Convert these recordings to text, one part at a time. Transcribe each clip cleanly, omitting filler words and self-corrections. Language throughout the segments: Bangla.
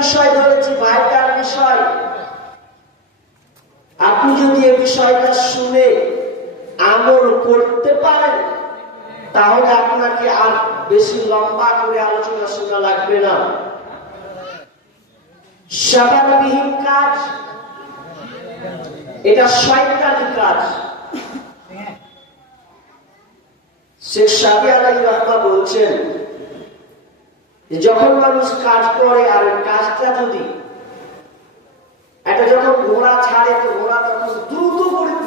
বিষয় ধরেছি, ভাইটার বিষয়। আপনি যদি এই বিষয়টা শুনে আমল করতে পারেন তাহলে আপনাকে আর বেশি লম্বা করে আলোচনা শোনা লাগবে না। সাবাবিহীন কাজ, এটা শয়তানি কাজ। শেখ সাদি আলাইহির রাহমাহ বলছেন যখন মানুষ কাজ করে আর কাজটা যদি এটা যখন ঘোড়া ছাড়ে তো ঘোড়া তখন দ্রুত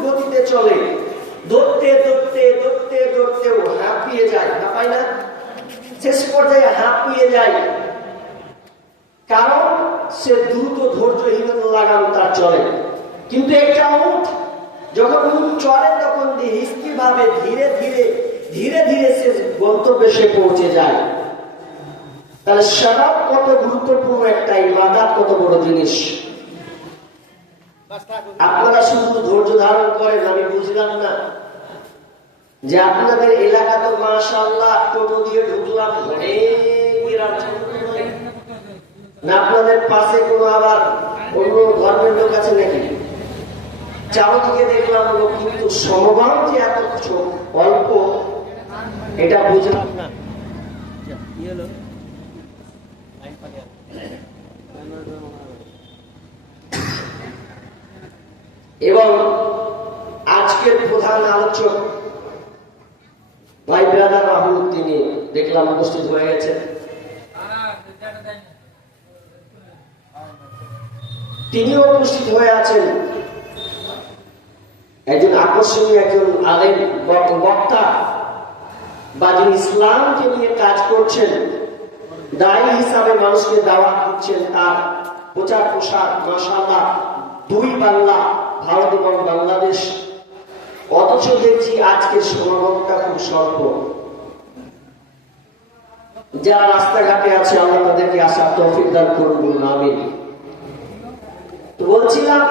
গতিতে চলে, দৌড়তে দৌড়তে দৌড়তে দৌড়তে ও হাঁপিয়ে যায়, হাঁপায় না? শেষ পর্যায়ে হাঁপিয়ে যায়, কারণ সে দ্রুত ধৈর্যহীনতা লাগানো তার চলে। কিন্তু একটা উট যখন উট চলে তখন স্থির ভাবে ধীরে ধীরে ধীরে ধীরে সে গন্তব্যে সে পৌঁছে যায়। তাহলে সালাত কত গুরুত্বপূর্ণ একটা ইবাদত, কত বড় জিনিস। আপনারা শুধু ধৈর্য ধারণ করেন, আমি বুঝলাম না যে আপনাদের এলাকা তো মাশাআল্লাহ টোটো দিয়ে ঢুকলাম না, আপনাদের পাশে কোনো আবার অন্য ধর্মের লোক আছে নাকি? চারদিকে দেখলাম লোক, কিন্তু সমবান যে এত অল্প এটা বুঝলাম না। এবং আজকের প্রধান আলোচক ভাই ব্রাদার রাহুল, তিনি দেখলাম উপস্থিত হয়ে গেছেন। তিনিও উপস্থিত হয়ে আছেন। একজন আকর্ষণীয় একজন আলেম বক্তা, বা যিনি ইসলামকে নিয়ে কাজ করছেন, দায়ী হিসাবে মানুষকে দাওয়াত দিচ্ছেন, তার প্রচার প্রসার মাশাআল্লাহ দুই বাংলা, ভারত এবং বাংলাদেশ। অথচ দেখছি আজকের সমাগমটা খুব স্বল্প। যারা রাস্তাঘাটে আছে আল্লাহ তাদেরকে আসার তৌফিক দান করুন, আমিন। তো বলছিলাম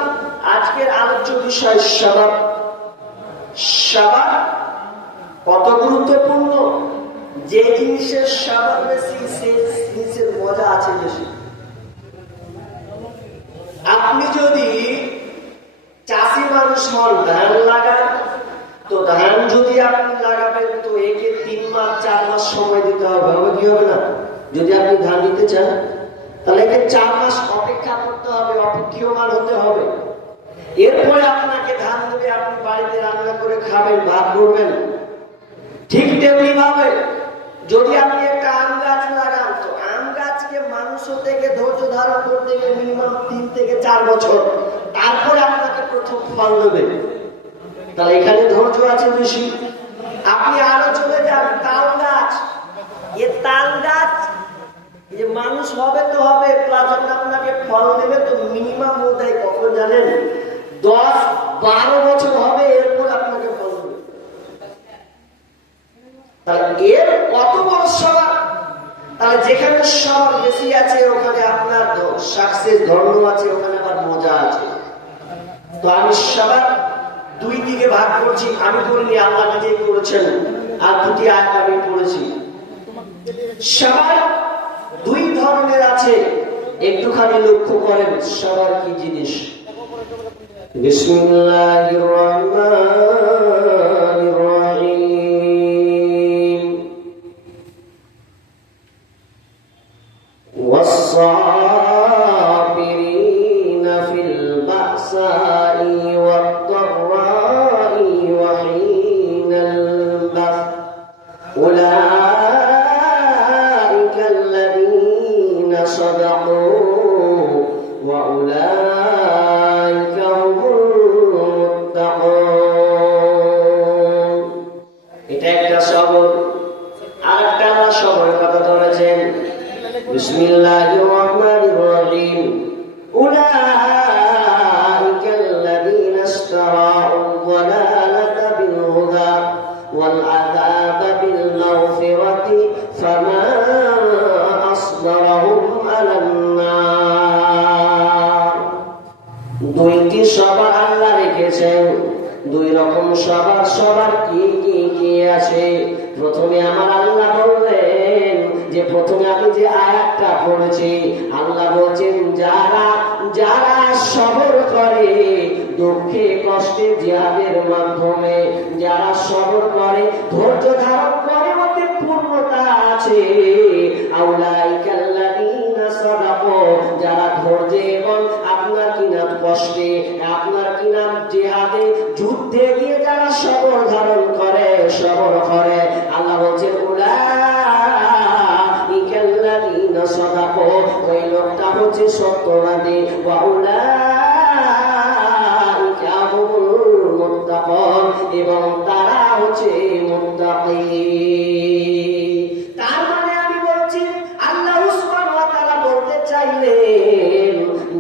আজকের আলোচ্য বিষয় শাবাব। শাবাব কত গুরুত্বপূর্ণ। যে জিনিসের শাবাব বেশি সেই জিনিসের মজা আছে বেশি। আপনি যদি চাষি মানুষ হন, ধান লাগান, তো ধান যদি আপনি লাগাবেন তো একে 3 মাস 4 মাস সময় দিতে হবে, হবে কি হবে না? যদি আপনি ধান দিতে চান তাহলে একে 4 মাস অপেক্ষা করতে হবে, অপেক্ষমান হতে হবে। এরপরে আপনাকে ধান দেবে, আপনি বাড়িতে রান্না করে খাবেন, ভাত করবেন। ঠিক তেমনি ভাবে যদি আপনি একটা আম গাছ লাগান, তো আম গাছকে মানুষ থেকে ধৈর্য ধারণ করতে গেলে মিনিমাম 3 থেকে 4 বছর, তারপরে আপনাকে প্রথম ফল দেবে। তাহলে এখানে ধৈর্য আছে বেশি। আপনি আরো চলে যান, তাল গাছ। এ তাল গাছ যে মানুষ হবে তো হবে, প্লাস আপনাকে ফল দেবে তো মিনিমাম বোধহয় কখন জানেন? 10-12 বছর হবে, এরপর আপনাকে ফল দেবে। তাহলে এর কত বড় সবার। তাহলে যেখানে সবার বেশি আছে ওখানে আপনার সাকসেস ধর্ম আছে, ওখানে আবার মজা আছে। তো আমি সবার 2 দিকে ভাগ করছি। আমি করিনি, আল্লাহ নিজেই করেছেন। আর 2টি আয়াত আমি পড়েছি। সবার 2 ধরনের আছে, একটুখানি লক্ষ্য করেন সবার কি জিনিস। বিসমিল্লাহির রহমানির রহিম। ওয়াস-সাবিরিনা ফিল বাসাই ওয়াদ-দাররাই ওয়া হিনাল বাস। উলাইকা আল্লাযীনা সাদাকু ওয়া উলাইকা হুমুল মুত্তাকুন। এটা একটা সবর। আরেকটা আল্লাহ সবরের কথা ধরেছেন। বিসমিল্লাহির রহমানির রহিম। উলাইকা আল্লাযীনা ইশতারাউ আদ-দালালাতা বিল হুদা ওয়াল আযাবা বিল মাগফিরাতি ফামা আসবারহুম আলান নার। 2টি সবার আল্লাহ রেখেছেন। 2 রকম সবার। সবার কি কি আছে? প্রথমে আমার আল্লাহ বললেন যে প্রথমে আমি যে আয়াতটা পড়েছি, আল্লাহ বলছেন যারা যারা সবর করে দুঃখে কষ্টে জিহাদের মাধ্যমে, যারা সবর করে ধৈর্য ধারণ করে মধ্যে পূর্ণতা আছে, আউলাইকাল্লাযীনা সাদাকু, যারা ধৈর্য এবং আপনার কিনা কষ্টে আপনার কিনা জিহাদে যুদ্ধে গিয়ে যারা সবর ধারণ করে সবর করে, আল্লাহ বলছেন উলাইকাল্লাযীনা সাদাকু, ওই লোকটা হচ্ছে সত্যবাদী, ওয়া উলাইকা হুমুল মুত্তাকুন, এবং তারা হচ্ছে মুত্তাকি। তার মানে আমি বলছি আল্লাহ সুবহানাহু ওয়া তাআলা বলতে চাইলেন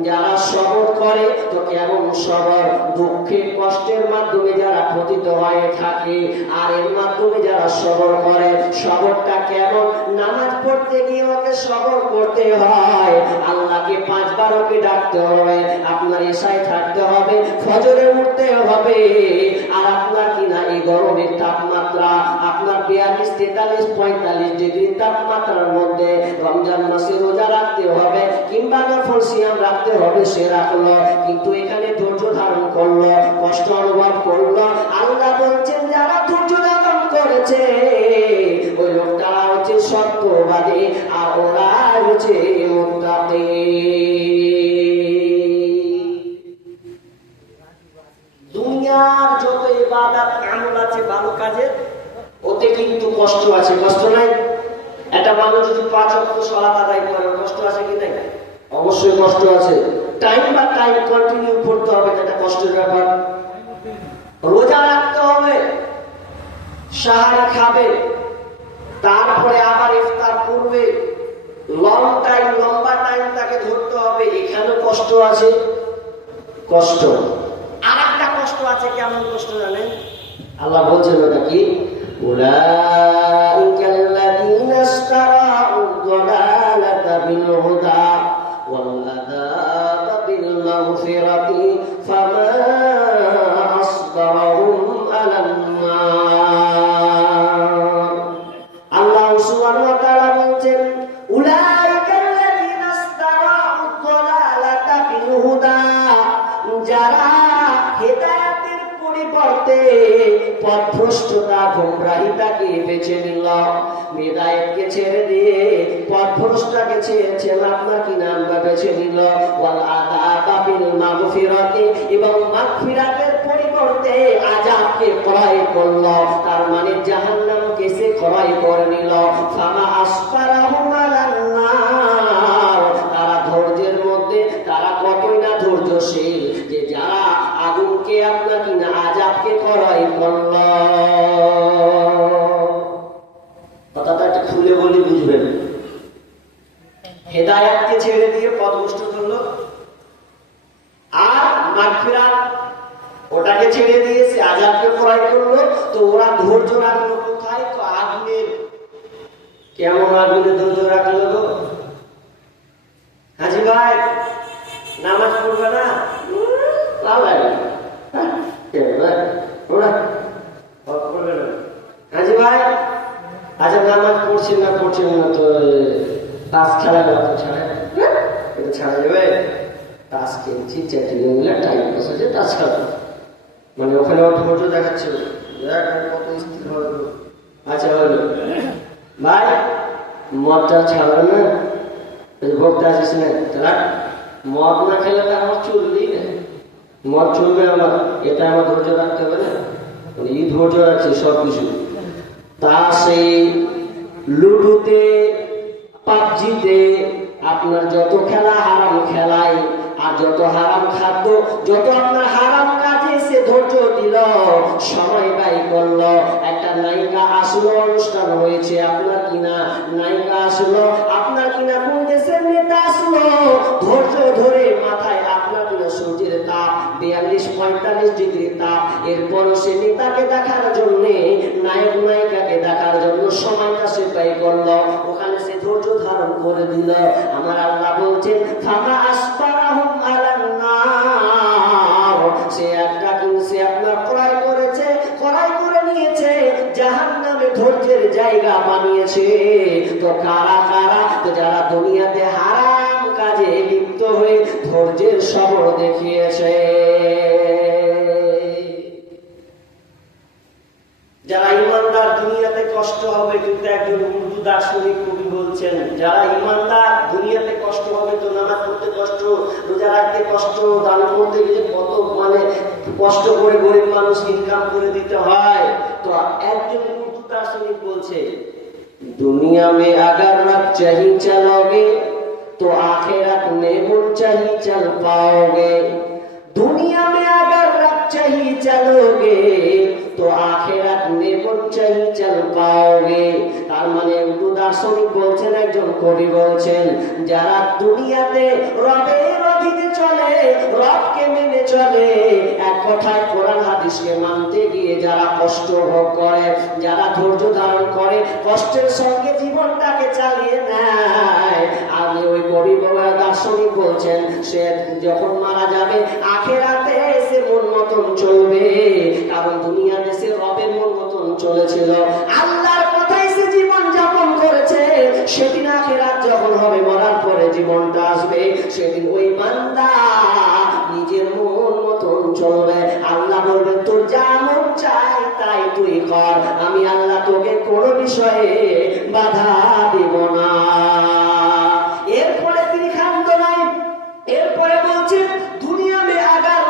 যারা সবর করে, তো কেমন সবর? দুঃখে কষ্টের মাধ্যমে যারা পতিত হয়ে থাকে, আর এর মাধ্যমে যারা সবর করে, সবরটা কেমন? নামাজ পড়তে গিয়ে ওকে সবর করতে হয়, আল্লাহকে 5 বার ওকে ডাকতে হবে, আপনার এশায় থাকতে হবে, ফজরে উঠতে হবে, আর আপনার কিনা এই গরমের তাপমাত্রা আপনার 42, 43, 45 ডিগ্রি তাপমাত্রার মধ্যে রমজান মাসে রোজা রাখতে হবে, কিংবা নফল সিয়াম রাখতে হবে, সে রাখলো, কিন্তু এখানে ধৈর্য ধারণ করলো, কষ্ট অনুভব করলো। আল্লাহ বলছেন যারা ধৈর্য ধারণ করেছে ওই লোকটা হচ্ছে সত্যবাদী, আর ওরা হচ্ছে মুত্তাকি। দুনিয়ার যত ইবাদত আমল আছে ভালো কাজে, ওতে কিন্তু কষ্ট আছে, কষ্ট নাই? একটা মানুষ যদি 5 ওয়াক্ত সালাত আদায় করে, কষ্ট আছে কি নাই? অবশ্যই কষ্ট আছে। টাইম বা টাইম কন্টিনিউ করতে হবে, এটা কষ্টের ব্যাপার। রোজা রাখতে হবে, সাহারি খাবে, তারপরে আবার ইফতার করবে, লম্বা টাইম তাকে ধরতে হবে, এখানে কষ্ট আছে, কষ্ট। আর একটা কষ্ট আছে, কেমন কষ্ট জানেন? আল্লাহ বলছেন ওটা কি? উলাইকাল্লাযীনা ইশতারাউদ দালালাতা বিল হুদা ওয়াল আযাবা বিল মাগফিরাতি ফামা আসবারহুম আলান নার। আল্লাহ সুবহানাহু ওয়া তাআলা বলছেন উলাইকাল্লাযীনা ইশতারাউদ দালালাতা বিল হুদা, যারা হেদায়েতের পরিবর্তে পথভ্রষ্টতা গোমরাহিতাকে বেছে নিল, হেদায়েতকে ছেড়ে দিয়ে পথভ্রষ্টতাকে আপনার কি নাম বেছে নিল, ওয়াল আযাবা বিল মাগফিরাতি, এবং মাগফিরাতের পরিবর্তে আযাবকে ক্রয় করল, তার মানে জাহান্নামকে সে ক্রয় করে নিল। ফামা আসফারাহুম আলান নার, তারা ধৈর্যের মধ্যে তারা কতই না ধৈর্যশীল, যে যারা আগুনকে আপনার কিনা আযাবকে ক্রয় করল। কথাটা একটু খুলে বলি বুঝবেন। হেদায়েতকে ছেড়ে দিয়ে পথভ্রষ্ট করলো, আর মাগফিরাত ওটাকে ছেড়ে দিয়ে সে আযাবকে ক্রয় করলো, তো ওরা ধৈর্য রাখলো কোথায়? তো আগুনের। কেমন আগুনে ধৈর্য রাখলো গো? হাজি ভাই নামাজ পড়বে না? হাজি ভাই আচ্ছা নামাজ পড়ছেন না তো তাস খেলা ছাড়া এটা ছাড়া যাবে? তাস কিনছি চ্যাটিংগুলো টাইম পাস আছে, তাস খেলা মানে ওখানে ধৈর্য দেখাচ্ছে, কত স্থির হবে। আচ্ছা হলো ভাই মদটা ছাড়া না, ভোগটা আসিস না, তারা মদ না খেলে তো আমার চলবেই না, মদ চলবে আমার, এটা আমার ধৈর্য রাখতে হবে না, এই ধৈর্য রাখছে সবকিছু। তাসে, লুডুতে, পাবজিতে আপনার যত খেলা হারাম খেলায়, আর যত হারাম খাদ্য, যত আপনার হারাম কাজে সে ধৈর্য দিল, সময় ব্যয় করলো। একটা নায়িকা আসলো, অনুষ্ঠান হয়েছে, আপনার কিনা নায়িকা আসলো, আপনার কিনা কোন দেশের নেতা আসলো, ধৈর্য ধরে মাথায় আপনার কিনা সূর্যের তাপ 42-45 ডিগ্রি তাপ, এরপর সে নেতাকে দেখার জন্য, নায়ক নায়িকাকে দেখার জন্য সময়টা সে ব্যয় করলো, ওখানে সে ধৈর্য ধারণ করে দিল। আমার আল্লাহ বলছেন ফামা আসবারাহুম আলান নার, সে একটা কিনছে আপনার ক্রয় করেছে, ক্রয় করে নিয়েছে জাহান্নামে ধৈর্যের তো কারা কারা? তো যারা দুনিয়াতে হারাম কাজে লিপ্ত হয়ে ধৈর্যের সবর দেখিয়েছে। যারা ইমানদার দুনিয়াতে কষ্ট হবে, কিন্তু একজন উর্দু দার্শনিক কবি বলছেন যারা ইমানদার দুনিয়াতে কষ্ট হবে, তো নামাজ পড়তে কষ্ট, রোজা রাখতে কষ্ট, দান করতে গেলে কত কষ্ট করে গরিব মানুষ ইনকাম করে দিতে হয়। তো একজন উর্দু दार्शनिक बोलছে दुनिया में अगर रब चाही चलोगे तो आखिरत में मुंचाही चल पाओगे। दुनिया में अगर रब चाही चलोगे तो आखिरत में मुंचाही चल पाओगे। তার মানে উর্দু দার্শনিক বলছেন, একজন কবি বলছেন, যারা দুনিয়াতে রবের অধীনে চলে, রবকে মেনে চলে, এক কথায় কোরআন হাদিসকে মানতে গিয়ে যারা কষ্ট ভোগ করে, যারা ধৈর্য ধারণ করে, কষ্টের সঙ্গে জীবনটাকে চালিয়ে নেয়, আর ওই কবি দার্শনিক বলছেন সে যখন মারা যাবে আখিরাতে সে মন মতন চলবে, কারণ দুনিয়াতে সে রবের মন মতন চলেছিল, আল্লাহর কথাই সে জীবন যাপন করেছে। সেদিন আখিরাত যখন হবে, মরার পরে জীবনটা আসবে, সেদিন ওই বান্দা নিজের মন মতন চলবে। আল্লাহ বলবেন তোর যা মন চাই তাই তুই কর, আমি আল্লাহ তোকে কোনো বিষয়ে বাধা দিব না। এরপরে তিনি ক্ষান্ত নাই, এরপরে বলছেন दुनिया में अगर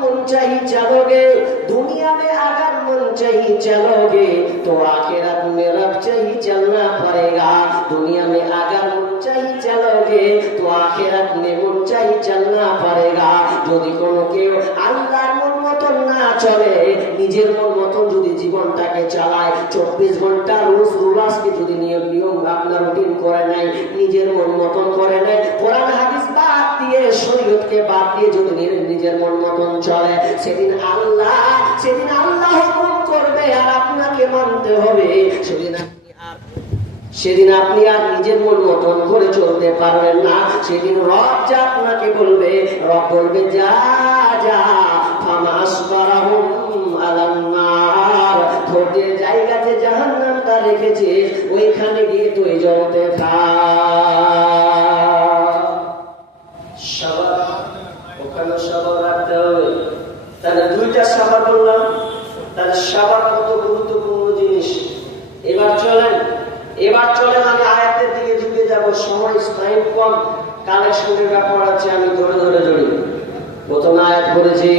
मन चाहिए चलोगे, दुनिया में अगर मन चाहिए चलोगे तो आखिरत में रब चाहिए चलना पड़ेगा। दुनिया में अगर मन चाहिए चलोगे तो आखिरत में मन चाहिए चलना पड़ेगा। যদি কোনো কেউ আল্লাহর মন মতন না চলে, নিজের মন মতন যদি জীবনটাকে চালায়, 24 ঘন্টা রোজ রোলাসকে যদি নিয়ম আপনার রুটিন করে নাই, নিজের মন মতন করে নাই, কোরআন হাদিস বাদ দিয়ে, শরীয়তকে বাদ দিয়ে যদি নিজের মন মতন চলে, সেদিন আল্লাহ হুকুম করবে আর আপনাকে মানতে হবে। সেদিন আপনি আর নিজের মন মতন করে চলতে পারবেন না। সেদিন রব যা আপনাকে বলবে, রব বলবে যা যা ফামাসবারাহুম আলান্নার, তোদের জায়গাতে জাহান্নামটা রেখেছে, ওইখানে গিয়ে তুই জ্বলতে থাক। সবার ওখানে সবার রাখতে হবে। তাহলে দুইটা সবার বললাম, তাহলে সবার কত গুরুত্বপূর্ণ জিনিস। এবার চলেন আমি আয়াতের দিকে ঢুকে যাব, সময় টাইম কম, কানেকশনের ব্যাপার আছে, আমি ধরে ধরি। প্রথম আয়াত পড়েছি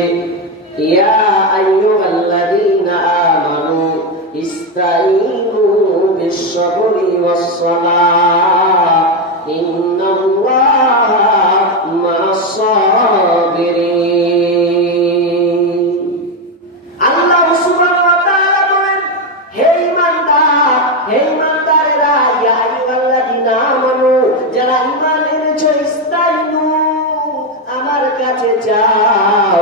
ইয়া আইয়ুহাল্লাযীনা আমানু ইসতাঈনু বিস-সাবরি ওয়াস-সালাহ ইন্নাল্লাহা মা'আস-সাবিরিন। আল্লাহ সুবহানাহু ওয়া তাআলা বলেন, হে ঈমানদারেরা, ইয়া আইয়ুহাল্লাযীনা আমানু, যারা ঈমান এনেছো, ইসতাঈনু, আমার কাছে যাও,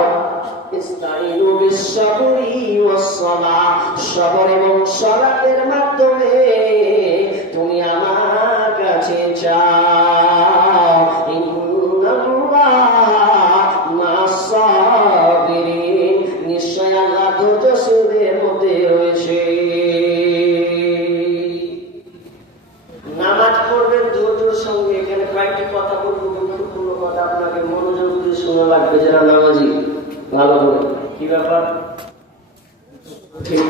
ইসতাঈনু বিস-সাবরি ওয়াস-সালাহ, সবর এবং সালাতের মাধ্যমে তুমি আমার কাছে যাও, ইন্নাল্লাহা মা'আস-সাবিরিন, নিশ্চয় আল্লাহ ধৈর্যশীলদের মধ্যে রয়েছে। নামাজ পড়বেন ধৈর্যের সঙ্গে। এখানে কয়েকটি কথা বলবো, গুরুত্বপূর্ণ কথা, আপনাকে মনোযোগ দিয়ে শোনা লাগবে যারা নামাজি। ভালো করে কি ব্যাপার, ঠিক